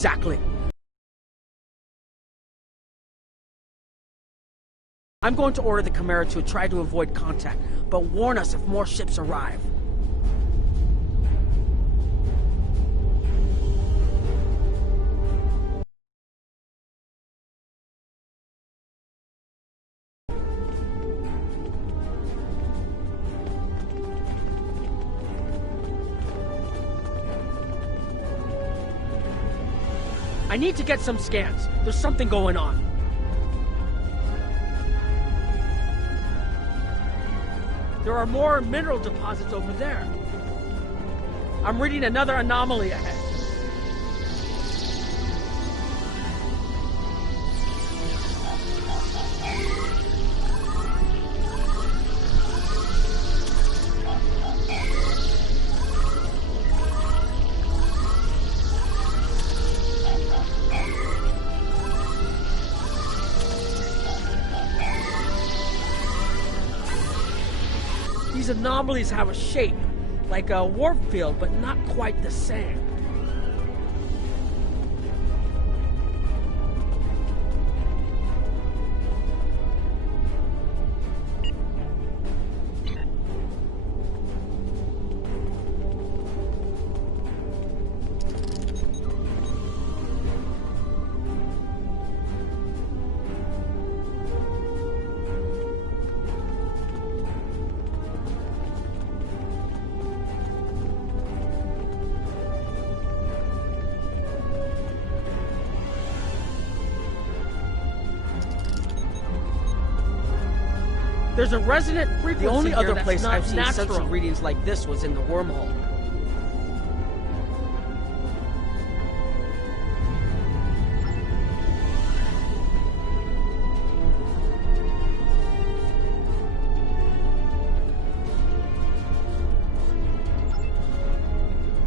Exactly. I'm going to order the Chimera to try to avoid contact, but warn us if more ships arrive. I need to get some scans. There's something going on. There are more mineral deposits over there. I'm reading another anomaly ahead. These anomalies have a shape, like a warp field, but not quite the same. There's a resonant frequency. The only other place I've seen sensory readings like this was in the wormhole.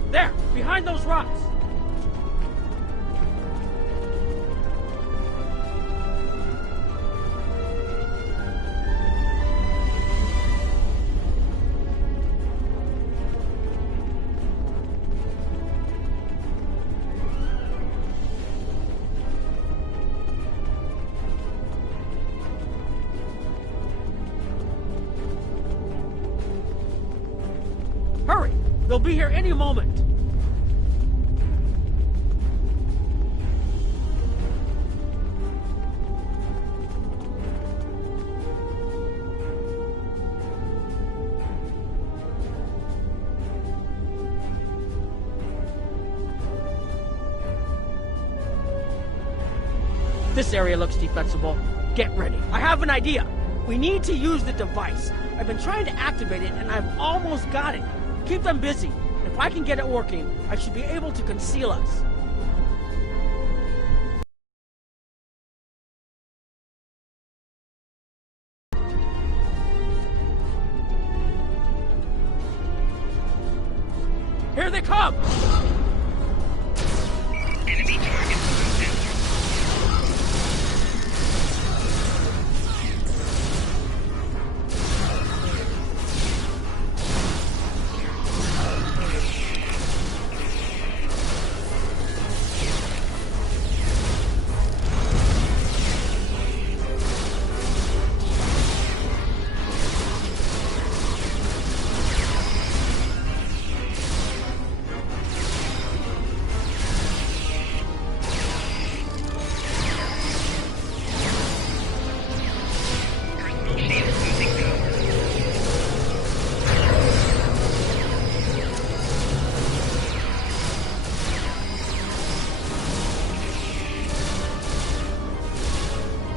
There, behind those rocks. Hurry! They'll be here any moment! This area looks defensible. Get ready. I have an idea. We need to use the device. I've been trying to activate it, and I've almost got it. Keep them busy. If I can get it working, I should be able to conceal us. Here they come! Enemy target spotted.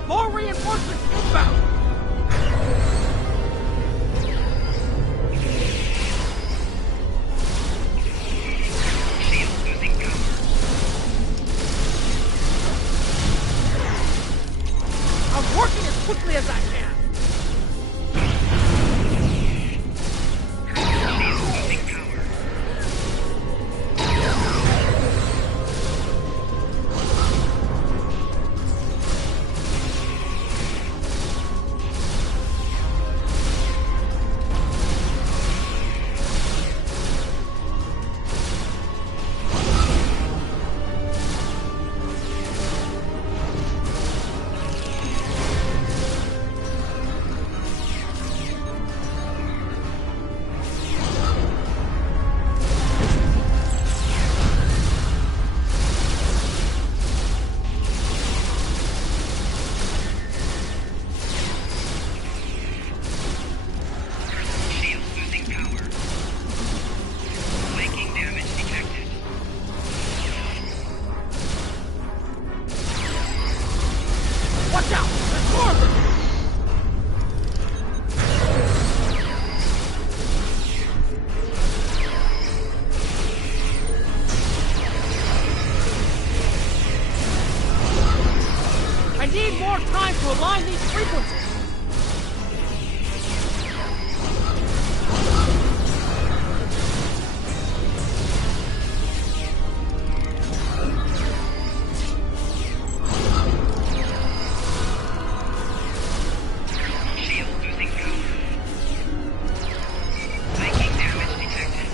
More reinforcements inbound! Shield losing cover. I'm working as quickly as I can. Shield losing cover. need more time to align these frequencies. Shield losing power. Viking damage detected.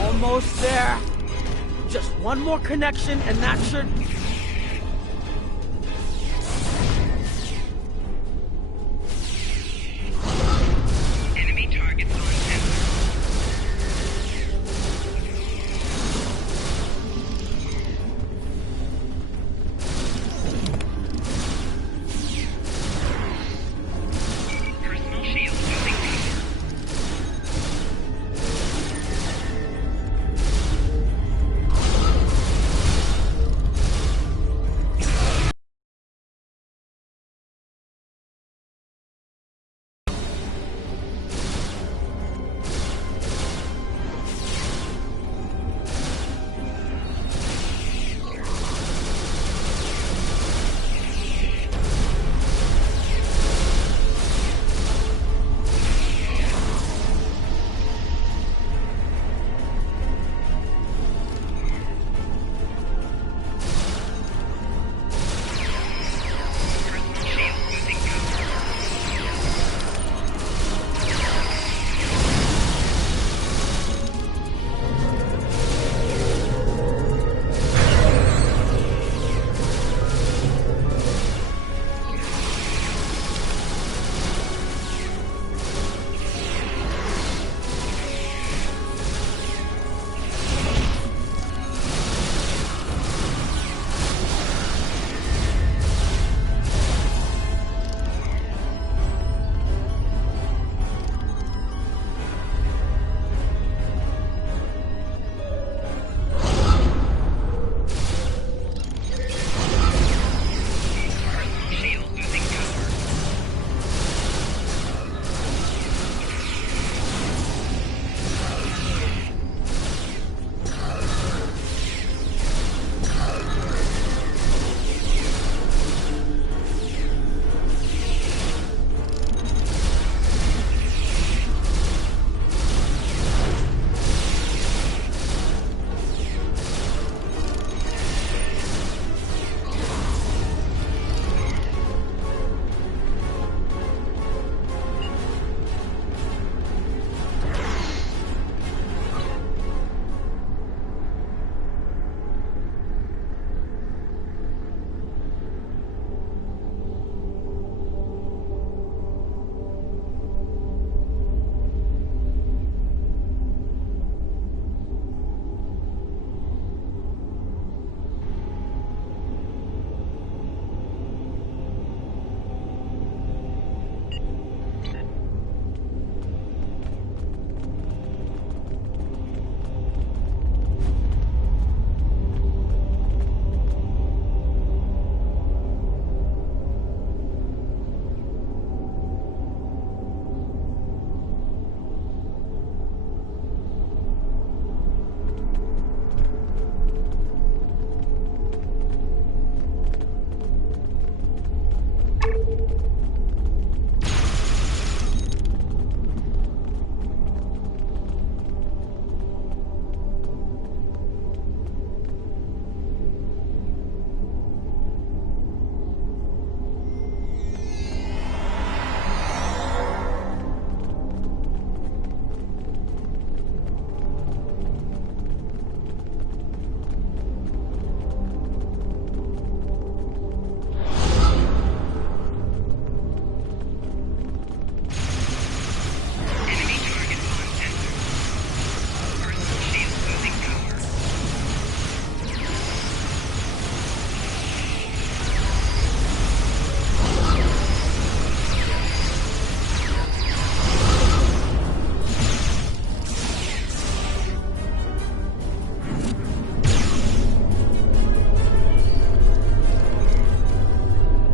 Almost there. Just one more connection and that should... Enemy targets on sensor. Personal shield losing power.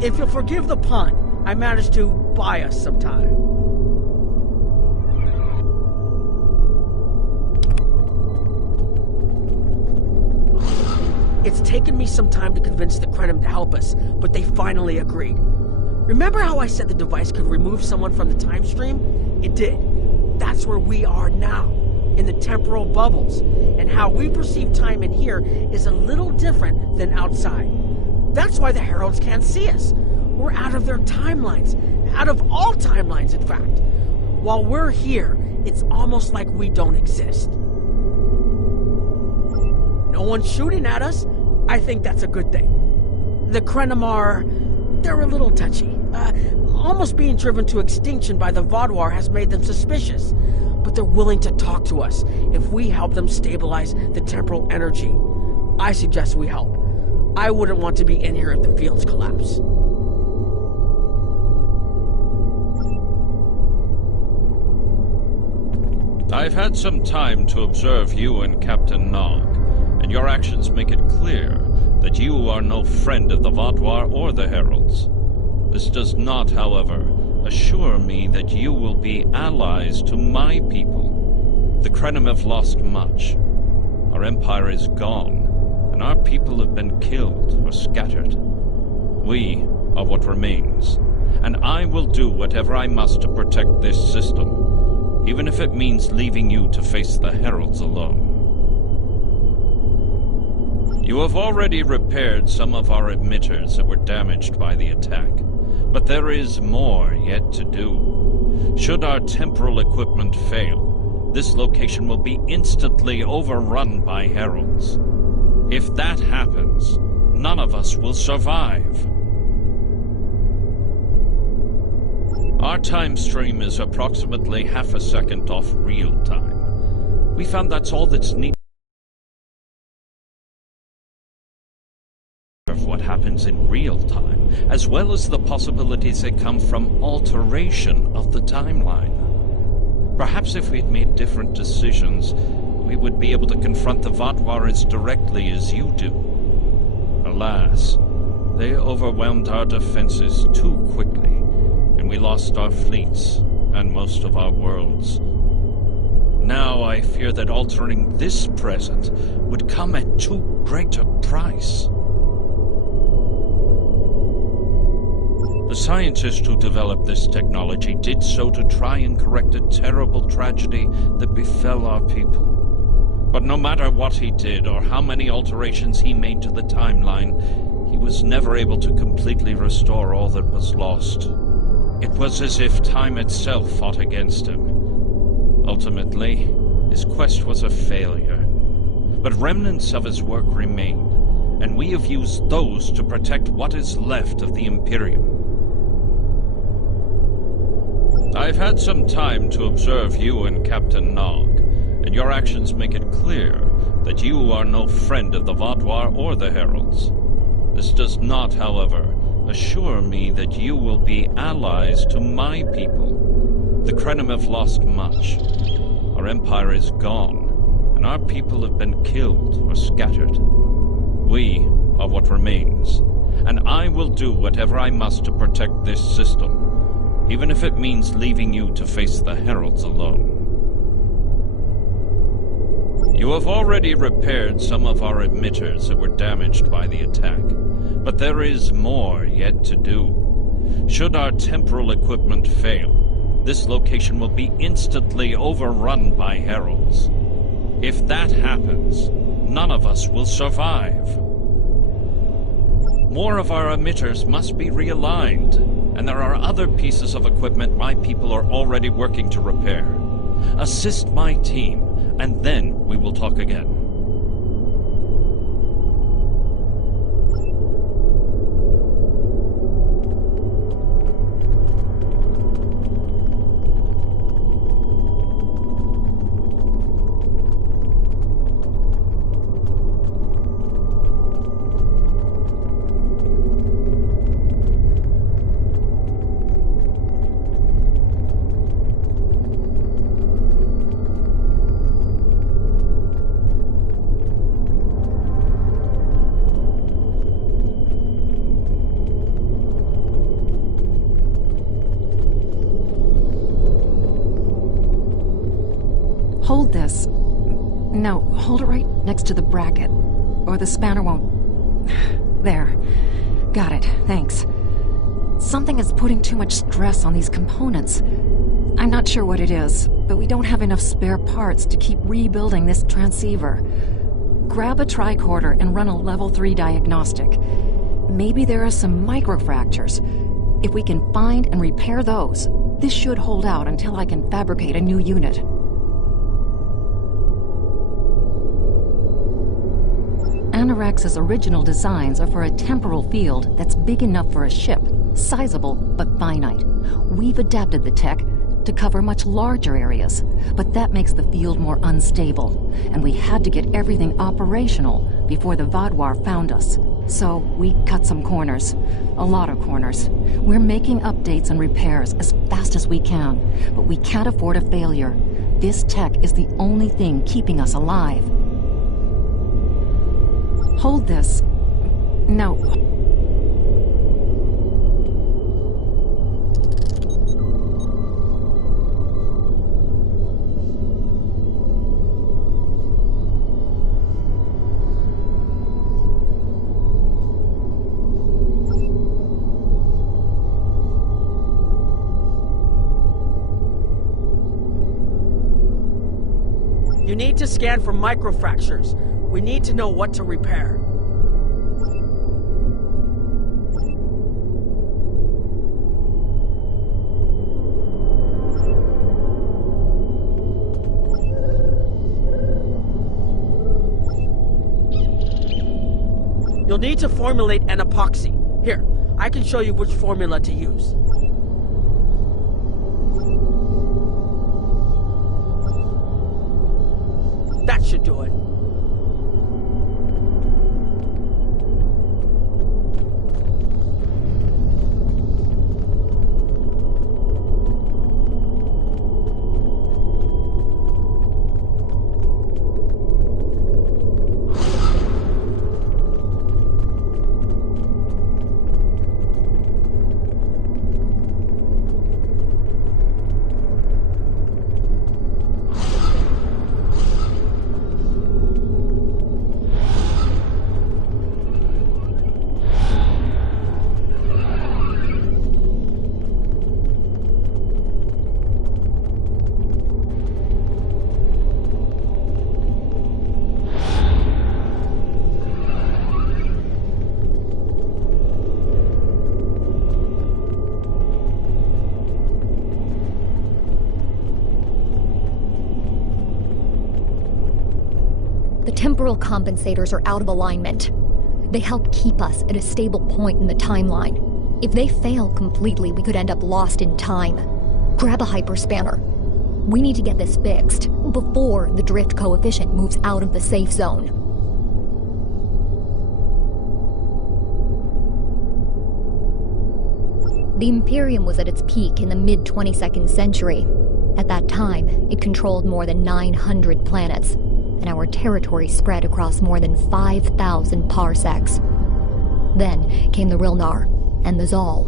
If you'll forgive the pun, I managed to buy us some time. It's taken me some time to convince the Krenim to help us, but they finally agreed. Remember how I said the device could remove someone from the time stream? It did. That's where we are now, in the temporal bubbles, and how we perceive time in here is a little different than outside. That's why the Heralds can't see us. We're out of their timelines, out of all timelines, in fact. While we're here, it's almost like we don't exist. No one's shooting at us. I think that's a good thing. The Krenim are... they're a little touchy. Almost being driven to extinction by the Vaadwaur has made them suspicious. But they're willing to talk to us if we help them stabilize the temporal energy. I suggest we help. I wouldn't want to be in here if the fields collapse. I've had some time to observe you and Captain Nog, and your actions make it clear that you are no friend of the Vaadwaur or the Heralds. This does not, however, assure me that you will be allies to my people. The Krenim have lost much. Our empire is gone, and our people have been killed or scattered. We are what remains, and I will do whatever I must to protect this system, even if it means leaving you to face the Heralds alone. You have already repaired some of our emitters that were damaged by the attack, but there is more yet to do. Should our temporal equipment fail, this location will be instantly overrun by Heralds. If that happens, none of us will survive. Our time stream is approximately half a second off real time. We found that's all that's needed of what happens in real time, as well as the possibilities that come from alteration of the timeline. Perhaps if we'd made different decisions, we would be able to confront the Vaadwaur as directly as you do. Alas, they overwhelmed our defenses too quickly, and we lost our fleets and most of our worlds. Now I fear that altering this present would come at too great a price. The scientists who developed this technology did so to try and correct a terrible tragedy that befell our people. But no matter what he did or how many alterations he made to the timeline, he was never able to completely restore all that was lost. It was as if time itself fought against him. Ultimately, his quest was a failure. But remnants of his work remain, and we have used those to protect what is left of the Imperium. I've had some time to observe you and Captain Nog, and your actions make it clear that you are no friend of the Vaadwaur or the Heralds. This does not, however, assure me that you will be allies to my people. The Krenim have lost much. Our empire is gone, and our people have been killed or scattered. We are what remains, and I will do whatever I must to protect this system, even if it means leaving you to face the Heralds alone. You have already repaired some of our emitters that were damaged by the attack, but there is more yet to do. Should our temporal equipment fail, this location will be instantly overrun by Heralds. If that happens, none of us will survive. More of our emitters must be realigned, and there are other pieces of equipment my people are already working to repair. Assist my team, and then we will talk again. this. No, hold it right next to the bracket, or the spanner won't... There. Got it, thanks. Something is putting too much stress on these components. I'm not sure what it is, but we don't have enough spare parts to keep rebuilding this transceiver. Grab a tricorder and run a level 3 diagnostic. Maybe there are some microfractures. If we can find and repair those, this should hold out until I can fabricate a new unit. Anorax's original designs are for a temporal field that's big enough for a ship, sizable but finite. We've adapted the tech to cover much larger areas, but that makes the field more unstable, and we had to get everything operational before the Vaadwaur found us. So we cut some corners. A lot of corners. We're making updates and repairs as fast as we can, but we can't afford a failure. This tech is the only thing keeping us alive. Hold this. No. You need to scan for microfractures. We need to know what to repair. You'll need to formulate an epoxy. Here, I can show you which formula to use. That should do it. Temporal compensators are out of alignment. They help keep us at a stable point in the timeline. If they fail completely, we could end up lost in time. Grab a hyperspanner. We need to get this fixed before the drift coefficient moves out of the safe zone. The Imperium was at its peak in the mid-22nd century. At that time, it controlled more than 900 planets, and our territory spread across more than 5,000 parsecs. Then came the Rilnar, and the Zal,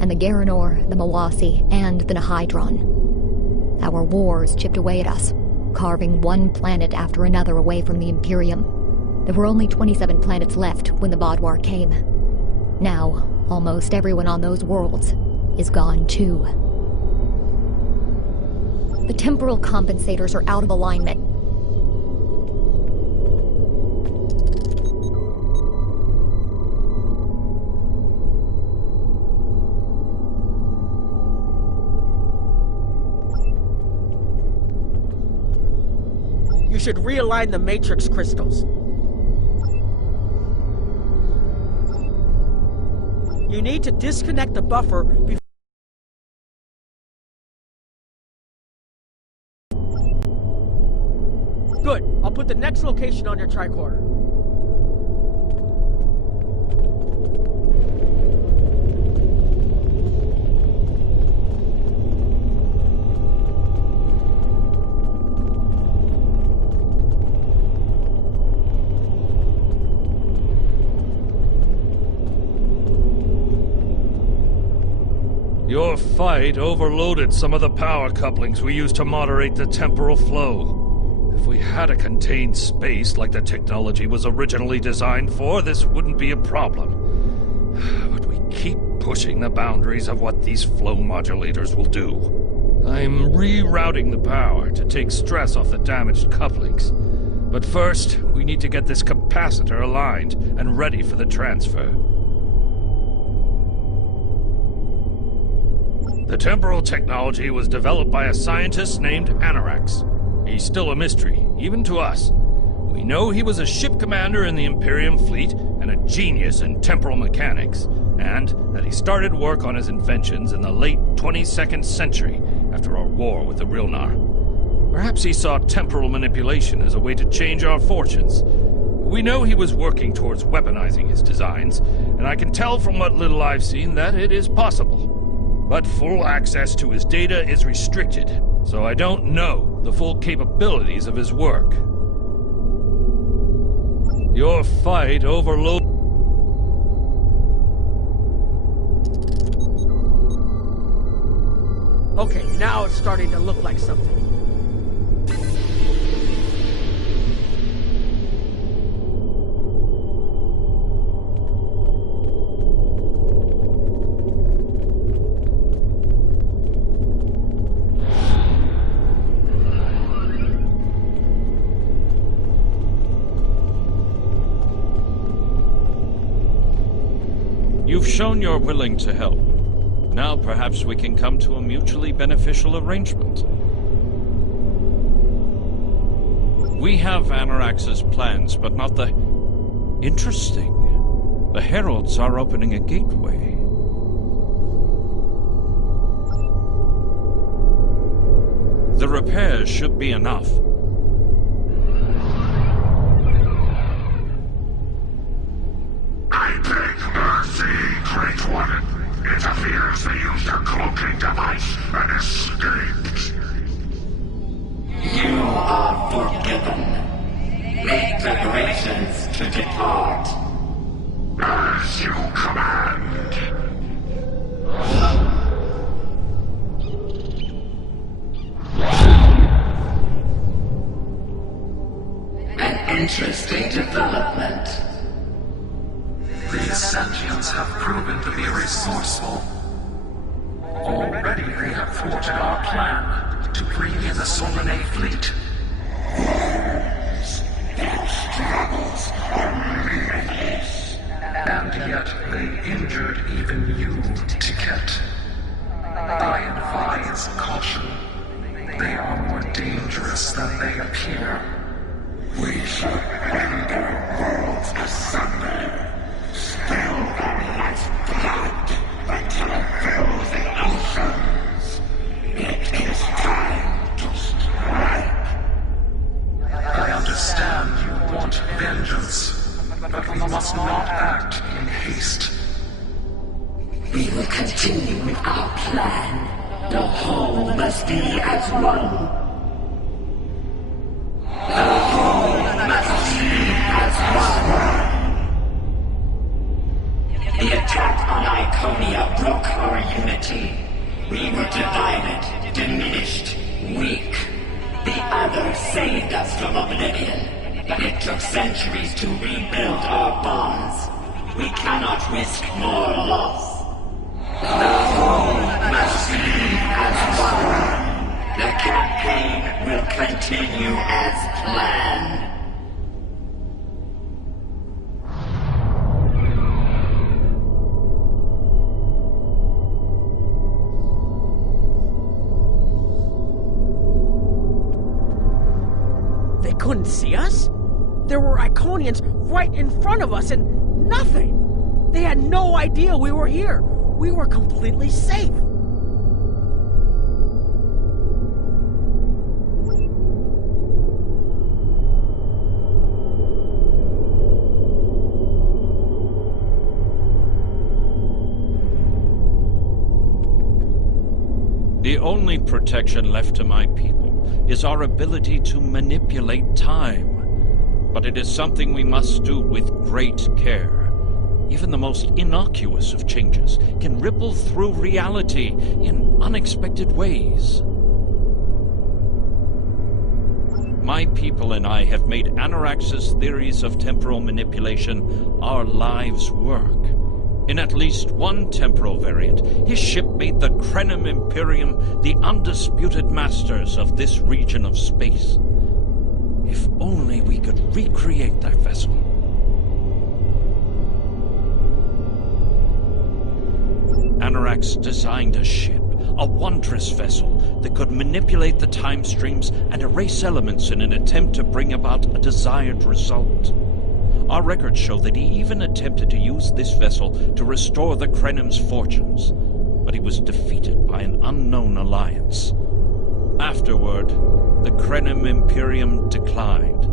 and the Garanor, the Mawasi, and the Nihydron. Our wars chipped away at us, carving one planet after another away from the Imperium. There were only 27 planets left when the Vaadwaur came. Now, almost everyone on those worlds is gone too. The temporal compensators are out of alignment. You should realign the matrix crystals. You need to disconnect the buffer before... Good. I'll put the next location on your tricorder. Your fight overloaded some of the power couplings we use to moderate the temporal flow. If we had a contained space like the technology was originally designed for, this wouldn't be a problem. But we keep pushing the boundaries of what these flow modulators will do. I'm rerouting the power to take stress off the damaged couplings. But first, we need to get this capacitor aligned and ready for the transfer. The temporal technology was developed by a scientist named Annorax. He's still a mystery, even to us. We know he was a ship commander in the Imperium fleet and a genius in temporal mechanics, and that he started work on his inventions in the late 22nd century after our war with the Rilnar. Perhaps he saw temporal manipulation as a way to change our fortunes. We know he was working towards weaponizing his designs, and I can tell from what little I've seen that it is possible. But full access to his data is restricted, so I don't know the full capabilities of his work. Your fight overload... Okay, now it's starting to look like something. You've shown you're willing to help. Now perhaps we can come to a mutually beneficial arrangement. We have Annorax's plans, but not the... Interesting. The Heralds are opening a gateway. The repairs should be enough. I beg mercy, Great One. It appears they used a cloaking device and escaped. You are forgiven. Make preparations to depart. As you command. An interesting development. These sentients have proven to be resourceful. Already they have thwarted our plan to bring in the Solanae fleet. And yet they injured even you, Ticket. I advise caution. They are more dangerous than they appear. We should end their worlds asunder. Spill them as blood until it fills the oceans. It is time to strike. I understand you want vengeance, but we must not act in haste. We will continue with our plan. The whole must be as one. The whole must be as one. The attack on Iconia broke our unity. We were divided, diminished, weak. The others saved us from oblivion, but it took centuries to rebuild our bonds. We cannot risk more loss. The whole must be as one. The campaign will continue as planned. They couldn't see us? There were Iconians right in front of us and nothing! They had no idea we were here! We were completely safe! The only protection left to my people is our ability to manipulate time. But it is something we must do with great care. Even the most innocuous of changes can ripple through reality in unexpected ways. My people and I have made Anarax's theories of temporal manipulation our lives' work. In at least one temporal variant, his ship made the Krenim Imperium the undisputed masters of this region of space. If only we could recreate that vessel. Anarax designed a ship, a wondrous vessel that could manipulate the time streams and erase elements in an attempt to bring about a desired result. Our records show that he even attempted to use this vessel to restore the Krenim's fortunes, but he was defeated by an unknown alliance. Afterward, the Krenim Imperium declined,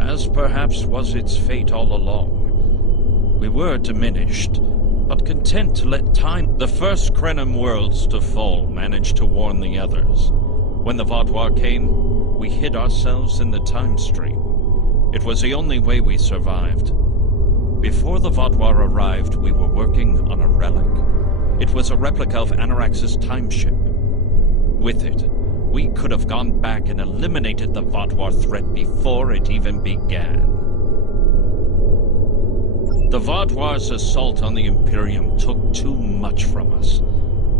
as perhaps was its fate all along. We were diminished, but content to let time. The first Krenim worlds to fall managed to warn the others. When the Vaadwaur came, we hid ourselves in the time stream. It was the only way we survived. Before the Vaadwaur arrived, we were working on a relic. It was a replica of Anarax's time ship. With it, we could have gone back and eliminated the Vaadwaur threat before it even began. The Vaadwaur's assault on the Imperium took too much from us.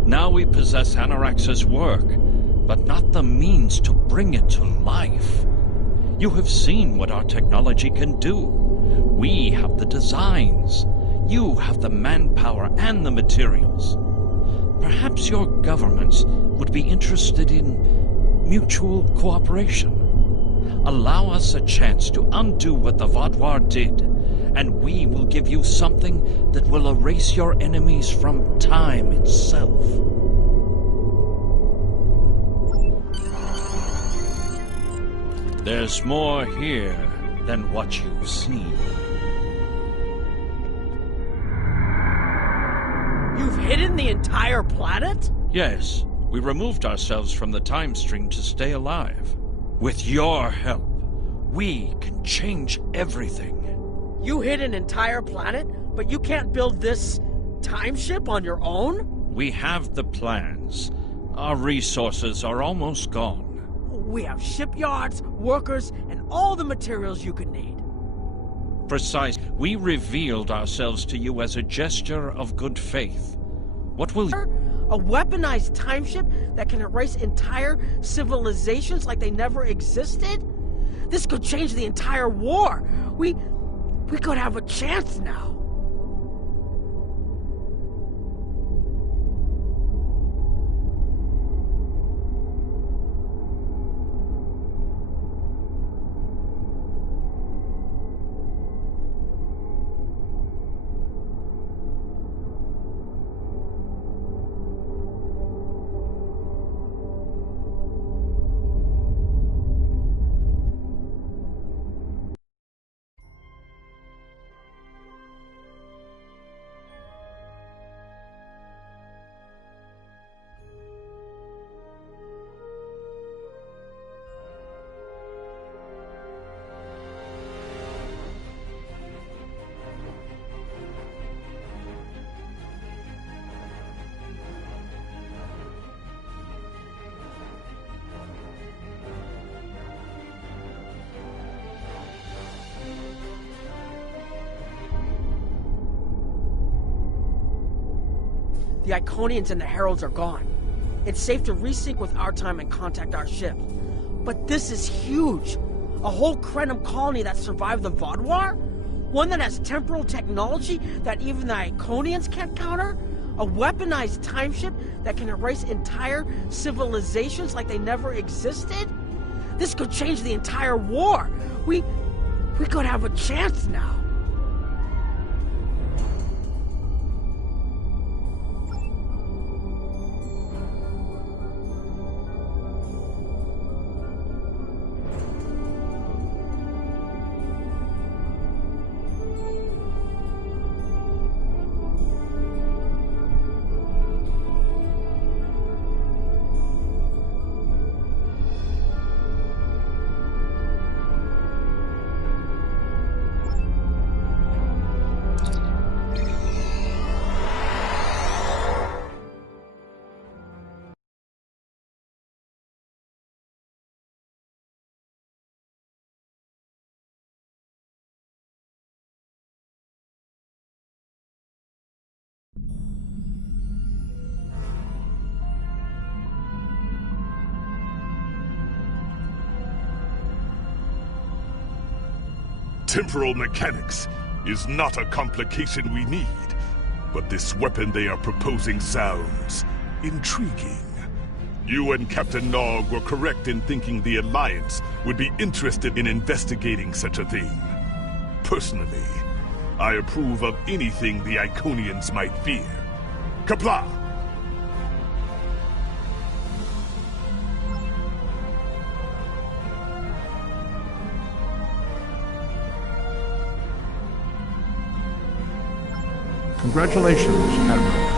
Now we possess Anarax's work, but not the means to bring it to life. You have seen what our technology can do. We have the designs. You have the manpower and the materials. Perhaps your governments would be interested in mutual cooperation. Allow us a chance to undo what the Vaadwaur did, and we will give you something that will erase your enemies from time itself. There's more here than what you've seen. You've hidden the entire planet? Yes, we removed ourselves from the time stream to stay alive. With your help, we can change everything. You hid an entire planet, but you can't build this time ship on your own? We have the plans. Our resources are almost gone. We have shipyards, workers, and all the materials you could need. Precise. We revealed ourselves to you as a gesture of good faith. What will you... A weaponized time ship that can erase entire civilizations like they never existed? This could change the entire war. We could have a chance now. The Iconians and the Heralds are gone. It's safe to resync with our time and contact our ship. But this is huge. A whole Krenim colony that survived the Vaadwaur? One that has temporal technology that even the Iconians can't counter? A weaponized time ship that can erase entire civilizations like they never existed? This could change the entire war. We could have a chance now. Temporal mechanics is not a complication we need, but this weapon they are proposing sounds intriguing. You and Captain Nog were correct in thinking the Alliance would be interested in investigating such a thing. Personally, I approve of anything the Iconians might fear. Qapla'! Congratulations, Admiral.